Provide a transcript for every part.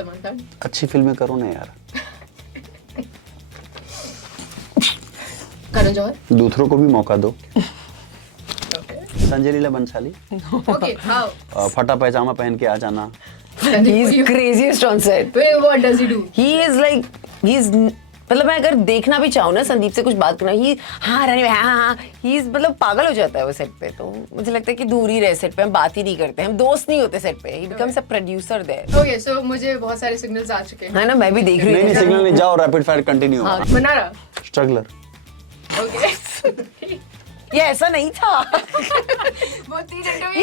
Samantha? अच्छी फिल्में करो ना यार, करण जौहर? दूसरों को भी मौका दो। Okay. Sanjay Leela Bhansali, Okay, how? फटा पैजामा पहन के आ जाना। He's craziest on set. Wait, what does he do? He is like, मतलब मैं अगर देखना भी चाहूँ ना संदीप से कुछ बात करना, हाँ रानी भाई हाँ, ही मतलब पागल हो जाता है वो सेट पे। तो मुझे लगता है कि दूर ही रहे सेट पे, हम बात ही नहीं करते, हम दोस्त नहीं होते सेट पे। He becomes a producer there. Okay, so मुझे बहुत सारे सिग्नल्स आ चुके हैं। है ना, मैं भी देख रही नहीं हूँ। सिग्नल नहीं, जाओ rapid fire continue. Mannara? Struggler. Okay. ये ऐसा नहीं था। वो 3 घंटे में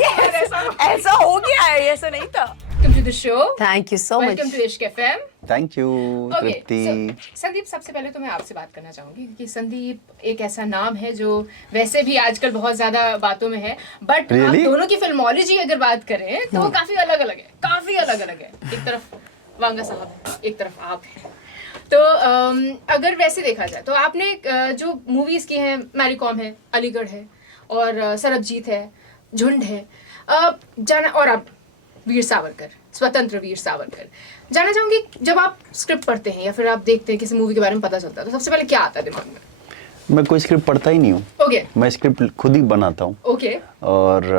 ऐसा हो गया है, ऐसा नहीं था। Welcome to the show. Thank you so much. Welcome to Ishq FM. Thank you Okay, Tripti. so, Sandeep, सबसे पहले तो मैं आपसे बात करना चाहूंगी क्योंकि संदीप एक ऐसा नाम है जो वैसे भी आजकल बहुत ज्यादा बातों में है, बट आप Really? दोनों की फिल्मोलॉजी अगर बात करें तो वो काफी अलग अलग है, काफी अलग अलग है। एक तरफ वांगा साहब है, एक तरफ आप हैं। तो अगर वैसे देखा जाए तो आपने जो मूवीज की हैं, मैरी कॉम है, अलीगढ़ है और सरबजीत है, झुंड है, जाना, और आप वीर सावरकर, स्वतंत्र वीर सावरकर। जानना चाहूंगी, जब आप स्क्रिप्ट पढ़ते हैं या फिर आप देखते हैं किसी मूवी के बारे में पता चलता है, तो सबसे पहले क्या आता है दिमाग में? मैं कोई स्क्रिप्ट पढ़ता ही नहीं हूँ। ओके मैं स्क्रिप्ट खुद ही बनाता हूँ। ओके और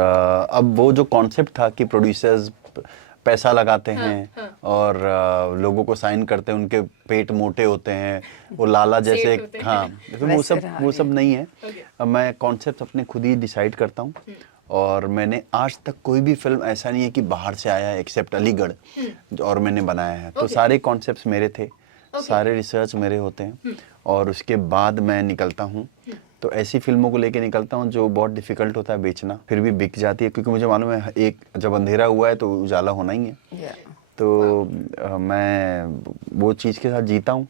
अब वो जो कॉन्सेप्ट था कि प्रोड्यूसर्स पैसा लगाते हैं और लोगों को साइन करते हैं, उनके पेट मोटे होते हैं, वो लाला जैसे, सेठ होते हैं। हाँ, तो वो सब नहीं है। Okay. मैं कॉन्सेप्ट अपने खुद ही डिसाइड करता हूँ। और मैंने आज तक कोई भी फिल्म ऐसा नहीं है कि बाहर से आया है एक्सेप्ट अलीगढ़ और मैंने बनाया है। तो Okay. सारे कॉन्सेप्ट्स मेरे थे, सारे रिसर्च मेरे होते हैं और उसके बाद मैं निकलता हूँ। तो ऐसी फिल्मों को लेके निकलता हूँ जो बहुत डिफिकल्ट होता है बेचना, फिर भी बिक जाती है, क्योंकि मुझे मालूम है एक जब अंधेरा हुआ है तो उजाला होना ही है। Yeah. तो मैं वो चीज़ के साथ जीता हूँ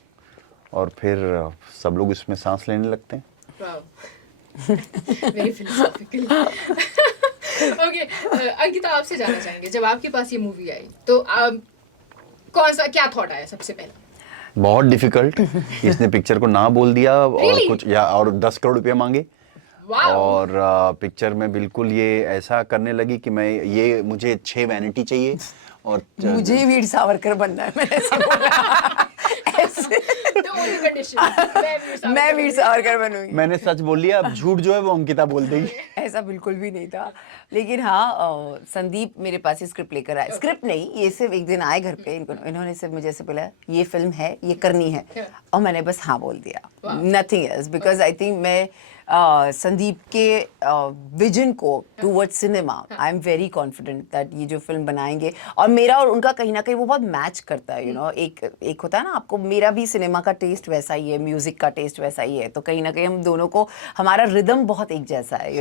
और फिर सब लोग उसमें सांस लेने लगते हैं। Very philosophical. ओके, अंकिता, आपसे जानना चाहेंगे, जब आपके पास ये मूवी आई तो कौन सा, क्या थॉट आया सबसे पहले? बहुत डिफिकल्ट। इसने पिक्चर को ना बोल दिया और Really? कुछ या और 10 करोड़ रुपए मांगे। Wow. और पिक्चर में बिल्कुल ये ऐसा करने लगी कि मुझे 6 वैनिटी चाहिए और मुझे वीर सावरकर बनना है, मैंने ऐसे बोला। ऐसे। The only condition, मैं वीर सावरकर बनूंगी। मैंने सच बोल लिया, अब झूठ जो है वो अंकिता बोल देगी। ऐसा बिल्कुल भी नहीं था, लेकिन हाँ संदीप मेरे पास ही स्क्रिप्ट लेकर आया। स्क्रिप्ट नहीं, ये सिर्फ एक दिन आए घर पे, इन्होंने सिर्फ मुझे ऐसे बोला ये फिल्म है, ये करनी है, और मैंने बस हाँ बोल दिया। Nothing else, because I think मैं संदीप के विजन को towards cinema, I am very confident that ये जो फिल्म बनाएंगे, और मेरा और उनका कहीं ना कहीं वो बहुत मैच करता है। यू नो, एक होता है ना आपको, मेरा भी सिनेमा का टेस्ट वैसा ही है, म्यूजिक का टेस्ट वैसा ही है, तो कहीं ना कहीं हम दोनों को, हमारा रिदम बहुत एक जैसा है।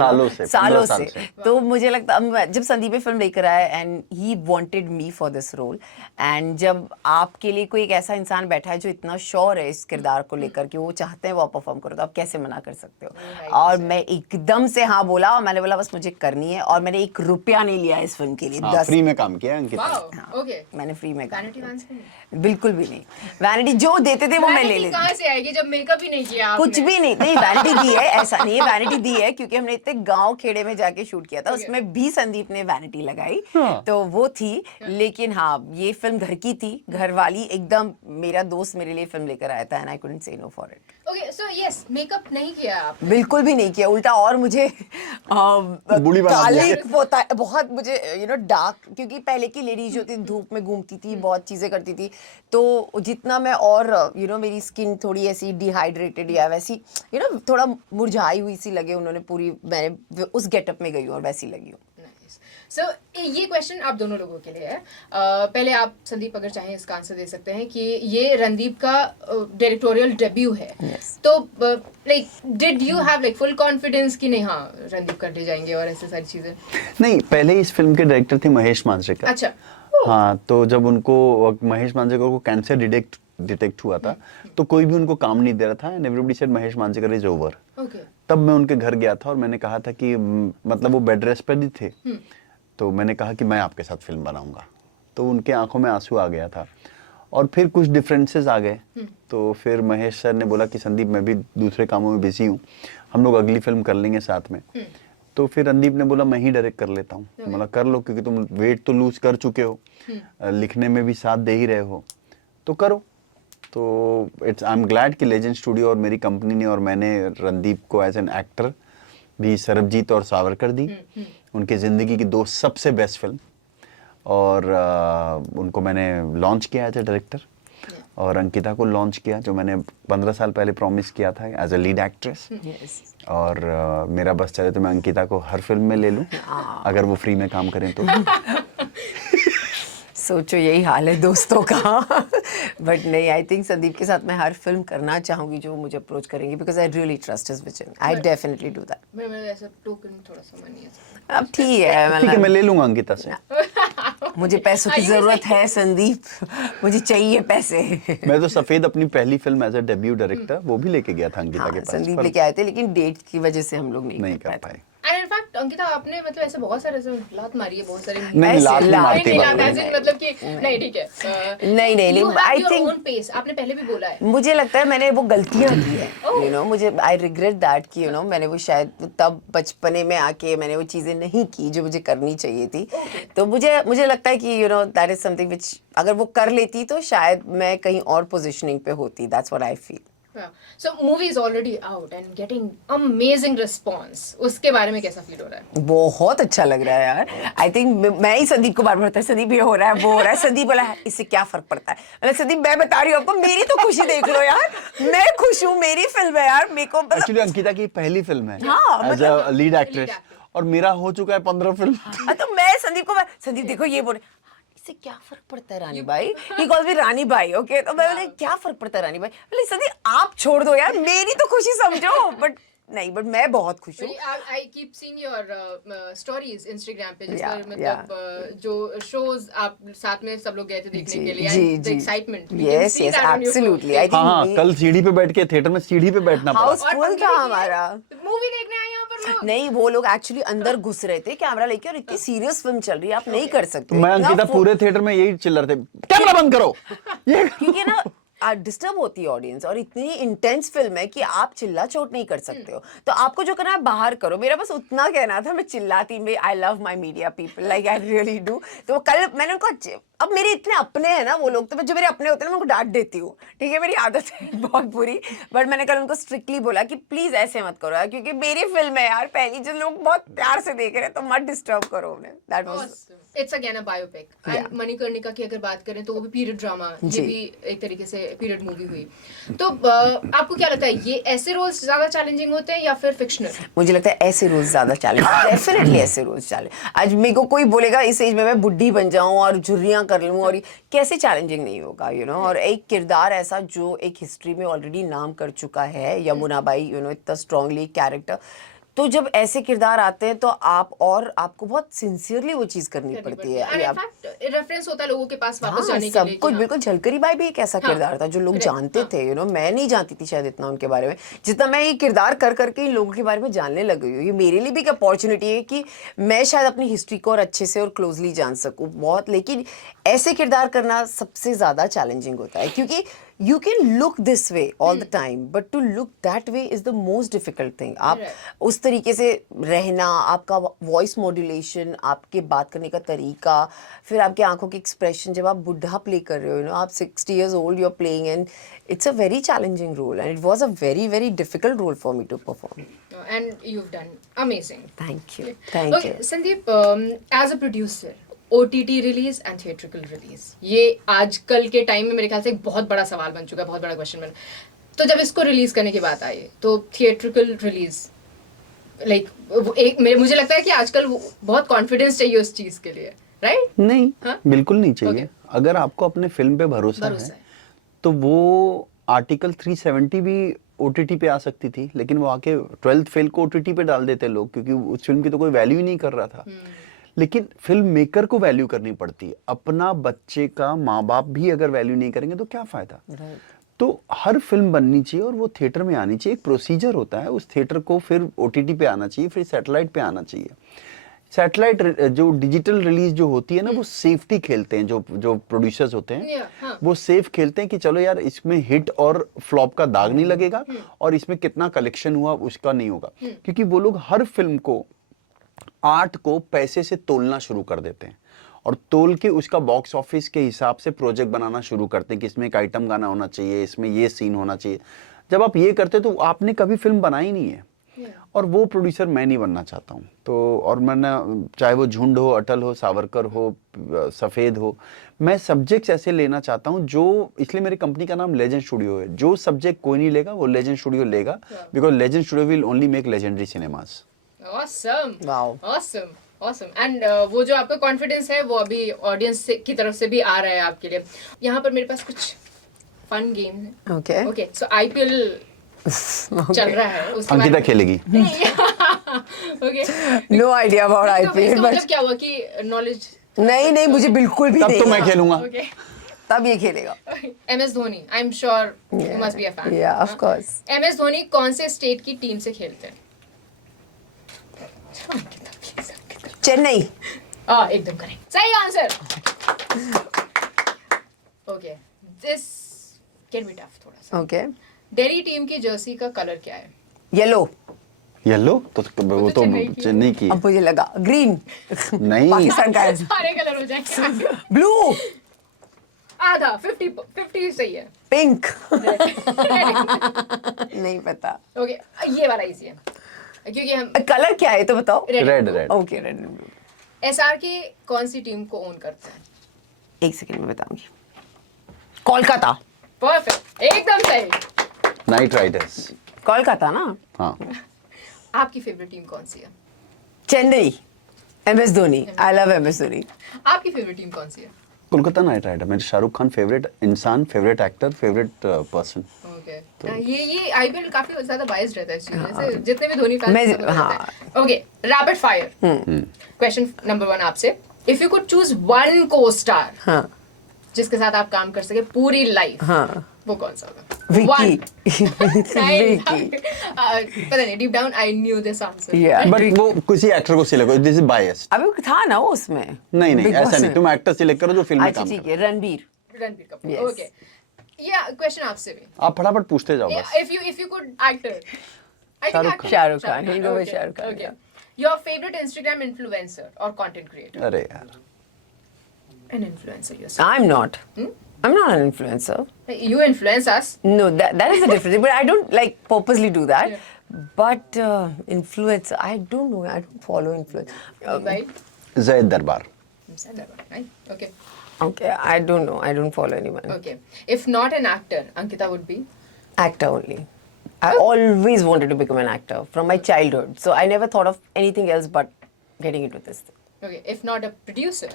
सालों से तो मुझे लगता, जब संदीप ये फिल्म लेकर आया and he wanted me for this role, and जब आपके लिए कोई एक ऐसा इंसान बैठा है जो इतना श्योर है इस किरदार को लेकर कि वो चाहते हैं वो आप परफॉर्म करो, तो आप कैसे मना कर सकते हो? और मैं एकदम से हाँ बोला, और मैंने बोला बस मुझे करनी है, और मैंने 1 रुपया नहीं लिया इस फिल्म के लिए। 10 फ्री में काम किया अंकिता। Wow. Okay. मैंने फ्री में काम Vanity किया। Vans में? बिल्कुल भी नहीं, वैनिटी जो देते थे वो मैं ले Vanity लेती। कहाँ से आएगी जब मेकअप ही नहीं किया आपने? कुछ भी नहीं, वैनिटी दी है, ऐसा नहीं है, वैनिटी दी है क्योंकि हमने इतने गांव खेड़े में जाके शूट किया था, उसमें भी संदीप ने वैनिटी लगाई, तो वो थी। लेकिन हाँ, ये फिल्म घर की थी, घर वाली एकदम, मेरा दोस्त मेरे लिए फिल्म लेकर आया था, and I couldn't say no for it. Okay, so yes, makeup नहीं किया आप? बिल्कुल भी नहीं किया, उल्टा और मुझे बूढ़ी बना काले दिया। होता है बहुत, मुझे यू नो डार्क, क्योंकि पहले की लेडीज जो थी धूप में घूमती थी, बहुत चीजें करती थी, तो जितना मैं और यू नो मेरी स्किन थोड़ी ऐसी डिहाइड्रेटेड या वैसी यू नो थोड़ा मुरझाई हुई सी लगे, उन्होंने पूरी, मैंने उस गेटअप में गई हूँ और वैसी लगी हूँ। सो ये क्वेश्चन आप दोनों लोगों के लिए है। पहले आप संदीप अगर चाहें इसका आंसर दे सकते हैं कि ये रणदीप का डायरेक्टोरियल डेब्यू है। Yes. तो like did you have like full confidence कि नहीं, हाँ रणदीप कर ले जाएंगे और ऐसे सारी चीजें? नहीं, पहले इस फिल्म के डायरेक्टर थे महेश मांजरेकर। अच्छा। हाँ, तो जब उनको महेश मांजरेकर को कैंसर डिटेक्ट हुआ था, तो कोई भी उनको काम नहीं दे रहा था, and everybody said Mahesh Manjrekar is over. Okay. तब मैं उनके घर गया था और मैंने कहा था कि मतलब वो बेड रेस्ट पर ही थे, तो मैंने कहा कि मैं आपके साथ फिल्म बनाऊंगा, तो उनके आंखों में आंसू आ गया था। और फिर कुछ डिफरेंसेस आ गए, तो फिर महेश सर ने बोला कि संदीप मैं भी दूसरे कामों में बिजी हूँ, हम लोग अगली फिल्म कर लेंगे साथ में। तो फिर रणदीप ने बोला मैं ही डायरेक्ट कर लेता हूँ। बोला कर लो, क्योंकि तुम वेट तो लूज कर चुके हो, लिखने में भी साथ दे ही रहे हो, तो करो। तो इट्स आई एम ग्लैड कि लेजेंड स्टूडियो और मेरी कंपनी ने और मैंने रणदीप को एज एन एक्टर भी सरबजीत और सावरकर दी, उनके ज़िंदगी की 2 सबसे बेस्ट फिल्म, और उनको मैंने लॉन्च किया एज ए डायरेक्टर, और अंकिता को लॉन्च किया जो मैंने 15 साल पहले प्रॉमिस किया था एज अ लीड एक्ट्रेस। और मेरा बस चले तो मैं अंकिता को हर फिल्म में ले लूं, अगर वो फ्री में काम करें तो। सोचो यही हाल है दोस्तों का। बट नहीं, आई थिंक संदीप के साथ मैं हर फिल्म करना चाहूंगी जो मुझे अप्रोच करेंगे, because I really trust his vision. I definitely do that. मैं ऐसा टोकन थोड़ा सा मनी है। अब ठीक है, ठीक है, मैं ले लूंगा अंकिता से। मुझे पैसों की जरूरत है संदीप, मुझे चाहिए पैसे। मैं तो सफेद अपनी पहली film as a debut director वो भी लेके गया था अंकिता के पास, संदीप पर लेके आए थे, लेकिन डेट की वजह से हम लोग नहीं कर पाए। एंड इनफैक्ट अंकिता आपने मतलब ऐसे बहुत सारे ऐसे लात मारी है बहुत सारी। नहीं, लात नहीं मारती नहीं, बाबू। लात ऐसे मतलब कि नहीं ठीक है। नहीं, आई थिंक ओन पेस आपने पहले भी बोला है। मुझे लगता है मैंने वो गलतियां की है, यू नो, मुझे आई रिग्रेट दैट कि यू नो मैंने वो शायद तब बचपने में आके मैंने वो चीजें नहीं की जो मुझे करनी चाहिए थी। तो मुझे लगता है कि you know that is something which अगर वो कर लेती तो शायद मैं कहीं और पोजीशनिंग पे होती। That's what I feel. So movie is already out and getting amazing response. उसके बारे में कैसा फील हो रहा है? बहुत अच्छा लग रहा है यार। आई थिंक मैं ही संदीप को बार बार बताया, संदीप ये हो रहा है वो हो रहा है। संदीप बोला है इससे क्या फर्क पड़ता है। मैंने संदीप मैं बता रही हूँ आपको, मेरी तो खुशी देख लो यार, मैं खुश हूँ, मेरी फिल्म है यार। मेरे को एक्चुअली अंकिता की पहली फिल्म है हाँ, एज अ लीड एक्ट्रेस, और मेरा हो चुका है 15 फिल्म। तो मैं संदीप देखो ये बोले इससे क्या फर्क पड़ता है रानी भाई, ही कॉल्स मी रानी भाई, ओके। तो मैं बोले क्या फर्क पड़ता है रानी भाई, बोले संदीप आप छोड़ दो यार, मेरी तो खुशी समझो। बट मैं बहुत खुश हूँ। I keep seeing your stories Instagram पे जिस Yeah, पर मतलब जो shows आप साथ में सब लोग गए थे देखने के लिए, जी, and the ji. excitement we can Yes, see yes, that on your absolutely. face. I think हाँ, कल सीढ़ी पे बैठ के थिएटर में सीढ़ी पे बैठना पड़ा। हाउस और फुल पंखे था भी हमारा। मूवी देखने आए यहाँ पर लोग। नहीं, वो लोग एक्चुअली अंदर घुस रहे थे कैमरा लेके, और इतनी सीरियस फिल्म चल रही है, आप नहीं कर सकते। मैं अंकिता पूरे थिएटर में यही चिल्ला रहे थे, कैमरा बंद करो ये। क्योंकि ना डिस्टर्ब होती है ऑडियंस, और इतनी इंटेंस फिल्म है कि आप चिल्ला चोट नहीं कर सकते हो। तो आपको जो करना है बाहर करो। मेरा बस उतना कहना था, मैं चिल्लाती में I love my media people, like I really do. तो कल मैंने उनको, अब मेरे इतने अपने हैं ना वो लोग, तो जो मेरे अपने होते हैं मैं उनको डांट देती हूँ, ठीक है, मेरी आदत है बहुत बुरी। बट मैंने कल उनको स्ट्रिक्टली बोला कि प्लीज ऐसे मत करो यार, क्योंकि मेरी फिल्म है यार पहली, जो लोग बहुत प्यार से देख रहे हैं, तो मत डिस्टर्ब करो उन्हें। That was It's again a biopic. And Manikarnika की अगर बात करें तो वो भी पीरियड ड्रामा, ये भी एक तरीके से पीरियड मूवी हुई। तो आपको क्या लगता है ये ऐसे रोल्स ज्यादा चैलेंजिंग होते हैं या फिर फिक्शनल? मुझे लगता है ऐसे रोल्स ज्यादा चैलेंज, डेफिनेटली ऐसे रोल्स चैलेंज। आज मेरे को कोई बोलेगा इस एज में मैं बुढ़ी बन जाऊं और झुर्रियां कर लूं, और कैसे चैलेंजिंग नहीं होगा, यू नो। और एक किरदार ऐसा जो एक हिस्ट्री में ऑलरेडी नाम कर चुका है, यमुना बाई, यू नो, इतना स्ट्रांगली कैरेक्टर। तो जब ऐसे किरदार आते हैं तो आपको बहुत सिंसियरली वो चीज करनी पड़ती है। रेफरेंस होता है लोगों के पास वापस हाँ, जाने के सब लिए। कुछ बिल्कुल। झलकरी बाई भी एक ऐसा किरदार था जो लोग जानते थे, यू नो। मैं नहीं जानती थी शायद इतना उनके बारे में, जितना मैं ये किरदार कर करके इन लोगों के बारे में जानने लग गई हूँ। ये मेरे लिए भी एक अपॉर्चुनिटी है कि मैं शायद अपनी हिस्ट्री को और अच्छे से और क्लोजली जान सकूँ बहुत। लेकिन ऐसे किरदार करना सबसे ज्यादा चैलेंजिंग होता है, क्योंकि you can look this way all the time, but to look that way is the most difficult thing. आप उस तरीके से रहना, आपका वॉइस मॉड्यूलेशन, आपके बात करने का तरीका, फिर आपके आंखों के एक्सप्रेशन, जब आप बुढ़ा प्ले कर रहे हो, यू नो, आप 60 years old you are playing, and it's a very challenging role, and it was a very very difficult role for me to perform. And you've done amazing. Thank you. Okay, Thank you. Sandeep, as a producer, OTT release and theatrical release, ये आजकल के time में मेरे ख्याल से एक बहुत बड़ा सवाल बन चुका है, बहुत बड़ा क्वेश्चन बन। तो जब इसको रिलीज करने की बात आई तो थिएट्रिकल रिलीज लाइक मुझे लगता है कि आजकल बहुत कॉन्फिडेंस चाहिए उस चीज के लिए, राइट? नहीं, हाँ? बिल्कुल नहीं चाहिए। Okay. अगर आपको अपने फिल्म पे भरोसा है तो वो आर्टिकल 370 भी OTT पे आ सकती थी, लेकिन वो आके 12th फेल को OTT पे डाल देते लोग, क्योंकि उस फिल्म की तो कोई वैल्यू ही नहीं कर रहा था। लेकिन फिल्म मेकर को वैल्यू करनी पड़ती है। अपना बच्चे का माँ बाप भी अगर वैल्यू नहीं करेंगे तो क्या फायदा। तो हर फिल्म बननी चाहिए और वो थिएटर में आनी चाहिए। एक प्रोसीजर होता है, उस थिएटर को फिर OTT पे आना चाहिए, फिर सैटेलाइट पे आना चाहिए। सैटेलाइट जो डिजिटल रिलीज जो होती है ना, वो सेफ्टी खेलते हैं, जो प्रोड्यूसर्स होते हैं वो सेफ खेलते हैं कि चलो यार इसमें हिट और फ्लॉप का दाग नहीं लगेगा, और इसमें कितना कलेक्शन हुआ उसका नहीं होगा, क्योंकि वो लोग हर फिल्म को आर्ट को पैसे से तोलना शुरू कर देते हैं और तोल के उसका बॉक्स ऑफिस के हिसाब से प्रोजेक्ट बनाना शुरू करते हैं कि इसमें एक आइटम गाना होना चाहिए, इसमें ये सीन होना चाहिए। जब आप ये करते तो आपने कभी फिल्म बनाई नहीं है और वो प्रोड्यूसर मैं नहीं बनना चाहता हूँ। तो और मैंने, चाहे वो झुंड हो, अटल हो, सावरकर हो, सफ़ेद हो, मैं सब्जेक्ट्स ऐसे लेना चाहता हूँ जो, इसलिए मेरी कंपनी का नाम लेजेंड स्टूडियो है। जो सब्जेक्ट कोई नहीं लेगा वो लेजेंड स्टूडियो लेगा, because legend studio will only make legendary cinemas. Awesome. Wow. Awesome. Awesome. And वो जो आपका कॉन्फिडेंस है वो अभी ऑडियंस की तरफ से भी आ रहा है आपके लिए। यहाँ पर मेरे पास कुछ फन गेम है। Okay. ओके, सो आईपीएल चल रहा है, उसके अंकिता बारे में- खेलेगी। ओके, No idea about तो IPL, इसका but मतलब क्या हुआ कि नॉलेज? नहीं नहीं मुझे बिल्कुल भी तब नहीं तो मैं है। खेलूंगा। ओके, तब ये खेलेगा। MS Dhoni, I am sure you must be a fan. Yeah, of course. MS Dhoni कौन से स्टेट की टीम से खेलते हैं? चेन्नई। एकदम करेक्ट, सही answer. Okay, this can be tough थोड़ा सा। Okay. दिल्ली टीम की जर्सी का कलर क्या है? येलो। येलो तो वो तो चेन्नई की है। चेन्नई की है। अब मुझे लगा ग्रीन। नहीं, पाकिस्तान का है। सारे कलर हो जाएंगे। ब्लू। आधा 50 सही है। पिंक। नहीं पता। ओके, ये वाला इजी है क्योंकि हम कलर क्या है तो बताओ। Red red. Okay red and blue. SRK कौन सी टीम को ओन करते हैं? एक सेकंड में बताऊंगी। कोलकाता। परफेक्ट, एकदम सही। Night Riders. कोलकाता ना। हाँ, आपकी फेवरेट टीम कौन सी है? Chennai. MS Dhoni. I love MS Dhoni. आपकी फेवरेट टीम कौन सी है? Kolkata Knight Rider. मेरे शाहरुख खान फेवरेट इंसान, favourite actor, favourite person. Okay, ये आईपीएल काफी ज्यादा बायस्ड रहता है इस चीज में। ऐसे जितने भी धोनी फैंस मैं- okay, rapid fire. Question number 1 आपसे, if you could choose one को स्टार हाँ जिसके साथ आप काम कर सके पूरी लाइफ, हाँ। वो कौन सा होगा? विकी। विकी। पता नहीं, deep down I knew this answer. Yeah. But वो किसी एक्टर को सिलेक्ट करो, दिस इज बायस्ड। अभी था ना वो उसमें। नहीं नहीं, Big ऐसा Boss नहीं, में। तुम एक्टर सिलेक्ट करो जो फिल्म में अच्छा काम ठीक करे। है रणबीर। रणबीर कपूर। Yes. ओके, ये क्वेश्चन आपसे भी। आप फटाफट पूछते जाओ बस। If you could actor, I think Shahrukh actor. Khan. Shahrukh Khan, he'll go with Okay, Shahrukh Khan, okay. yeah. Your favorite Instagram influencer or content creator? अरे यार, An influencer yourself. I'm not. I'm not an influencer. You influence us. No, that is the difference. But I don't like purposely do that. Yeah. But influencer, I don't know. I don't follow influence. Right? Zaid दरबार। Right? Okay. Okay, I don't know. I don't follow anyone. Okay. If not an actor, Ankita would be. Actor only. I always wanted to become an actor from my childhood. So I never thought of anything else but getting into this. Okay. If not a producer,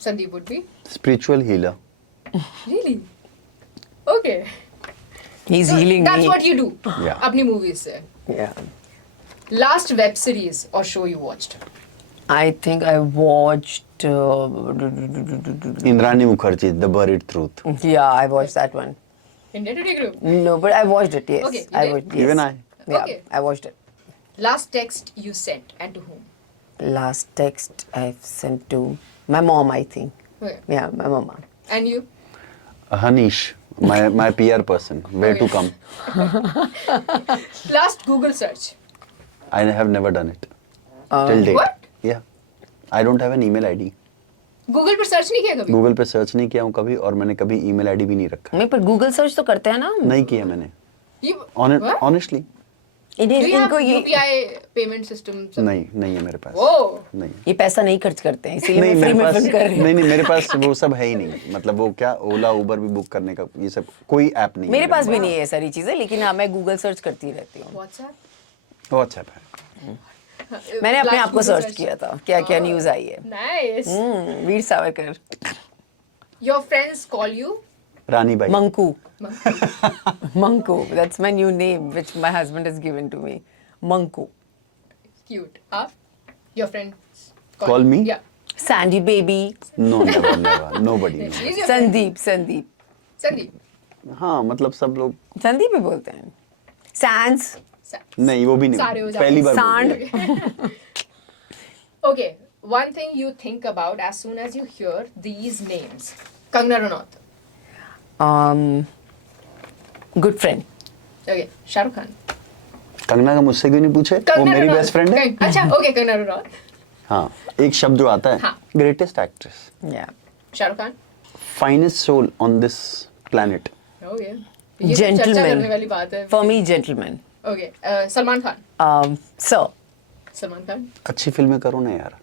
Sandeep would be. Spiritual healer. Really? Okay. He's healing That's me. what you do. Yeah. अपनी movies से. Yeah. Last web series or show you watched? I think I watched. Indrani Mukherjee, the buried truth. Yeah, I watched that one. Indian Today Group. No, but I watched it. Yes, Okay, you I did? watched. Yes. Even I. Yeah, Okay. I watched it. Last text you sent and to whom? Last text I've sent to my mom. I think. Okay. Yeah, my mama. And you? Hanish, my PR person, where to come? Last Google search. I have never done it till date. What? Yeah, I don't have an email ID. Google पर search नहीं किया कभी? Google पे search नहीं किया हूँ कभी, और मैंने कभी ईमेल आईडी भी नहीं रखा। नहीं पर गूगल सर्च तो करते हैं ना हम। नहीं किया मैंने, What? ऑनेस्टली। इन्हें Do you have इनको ये UPI payment system? नहीं है मेरे पास। Oh. नहीं ये पैसा नहीं खर्च करते हैं इसीलिए नहीं, मैं फ्री मेरे में पास फिल्म कर रही हूँ। नहीं मेरे पास वो सब है ही नहीं। मतलब वो क्या, ओला उबर भी बुक करने का ये सब कोई ऐप नहीं है मेरे पास भी नहीं है ये सारी चीजें, लेकिन हाँ मैं गूगल सर्च करती रहती हूँ। WhatsApp? व्हाट्सएप है। मैंने अपने Last आप को Google सर्च किया था क्या क्या न्यूज आई है। Nice. Veer Savarkar. Your friends call you? Rani Bai. Manku. Manku, that's my new name which my husband has given to me. Manku. Cute. Your friends Call me? Yeah. Sandy baby. No never nobody. She's your friend. Sandeep. Sandeep. हाँ, मतलब सब लोग संदीप ही बोलते हैं। Sense. नहीं, वो भी सारे नहीं, हो जाते पहली हैं। बार सांड। बोल रहे हैं। Okay. One thing you think about as soon as you hear these names. Kangna Ranaut. Good friend. Okay. Shahrukh Khan. Kangana का मुझसे क्यों नहीं पूछे? वो Kangna मेरी Ranaut. बेस्ट फ्रेंड है। अच्छा, okay, Kangna Ranaut. हाँ, एक शब्द जो आता है, हाँ। ग्रेटेस्ट एक्ट्रेस, या Shahrukh Khan. Finest soul on this planet. Okay, ये तो चर्चा करने वाली बात है। For me gentleman. Okay, Salman Khan. Sir Salman Khan. अच्छी फिल्में करो ना यार।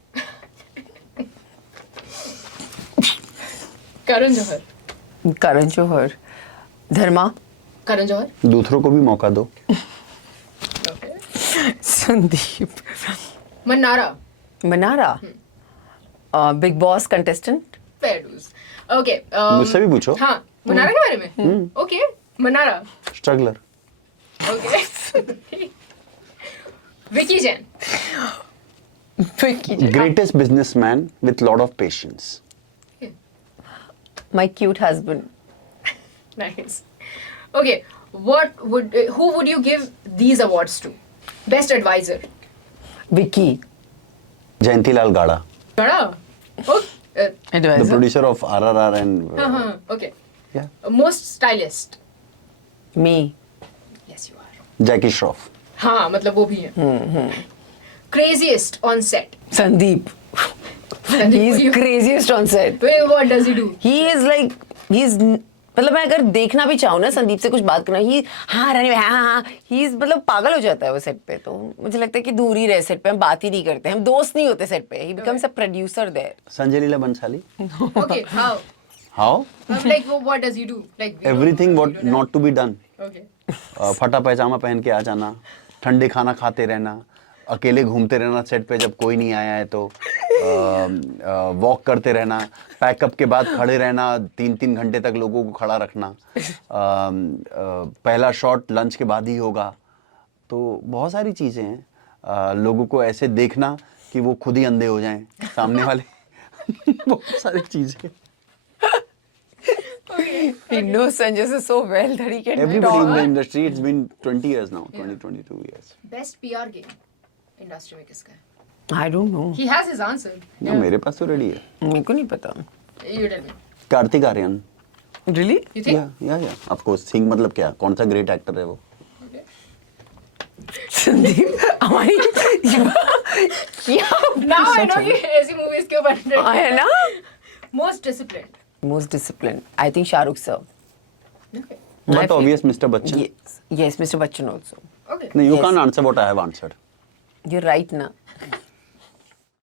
करण जौहर। करण जौहर। धर्मा। करण जौहर। दूसरों को भी मौका दो। Okay, Sandeep. Mannara. Mannara. Bigg Boss contestant. फेडूस। ओके, मुझसे भी पूछो। हाँ, मन्नारा के बारे में। Okay, Mannara. Struggler. Okay. Vicky Jain. Greatest businessman with lot of patience. My cute husband. Nice. Okay, who would you give these awards to? Best advisor. Vicky. Jayantilal Gada, बड़ा. Oh, the advisor. producer of RRR and okay. yeah, Most stylist. Me. Yes, you are. Jackie Shroff. हाँ, मतलब वो भी है. Craziest on set. Sandeep. Sandeep, He is you- craziest on set. Wait, what does he do? He is like he is मतलब मैं अगर देखना भी चाहूँ ना संदीप से कुछ बात करना ही हाँ रहने हाँ ही मतलब पागल हो जाता है वो सेट पे। तो मुझे लगता है कि दूर ही रहे सेट पे, हम बात ही नहीं करते, हम दोस्त नहीं होते सेट पे। He becomes a producer there. Sanjay Leela Bhansali. Okay, how? How? Like, what does he do? Like we don't Everything know, what we don't not to be done. have- Okay. फटा पैजामा पहन के आ जाना, ठंडे खाना खाते रहना, अकेले घूमते रहना सेट पे जब कोई नहीं आया है तो, वॉक करते रहना, पैकअप के बाद खड़े रहना, 3-3 घंटे तक लोगों को खड़ा रखना, पहला शॉट लंच के बाद ही होगा। तो बहुत सारी चीज़ें हैं, लोगों को ऐसे देखना कि वो खुद ही अंधे हो जाएं सामने वाले। बहुत सारी चीज़ें। He knows Sanjay sir so well that he can Everybody in the talk. industry, it's been 20 years now, 22 years. Best PR game industry में किसका है? I don't know. He has his answer. ना मेरे पास तो रेडी है। मेरे को नहीं पता। You tell me. Kartik Aaryan. Really? You think? Yeah of course. Think मतलब क्या, कौन सा ग्रेट एक्टर है वो? संदीप हमारी क्या Now I know कि ऐसी movies क्यों बन रही है ना? Most disciplined. Most disciplined. I think Shahrukh sir. Okay. I but feel- obvious mister Bachchan. Yes, Mr. Bachchan also. Okay. No, you Yes. can't answer what I have answered. You're right ना.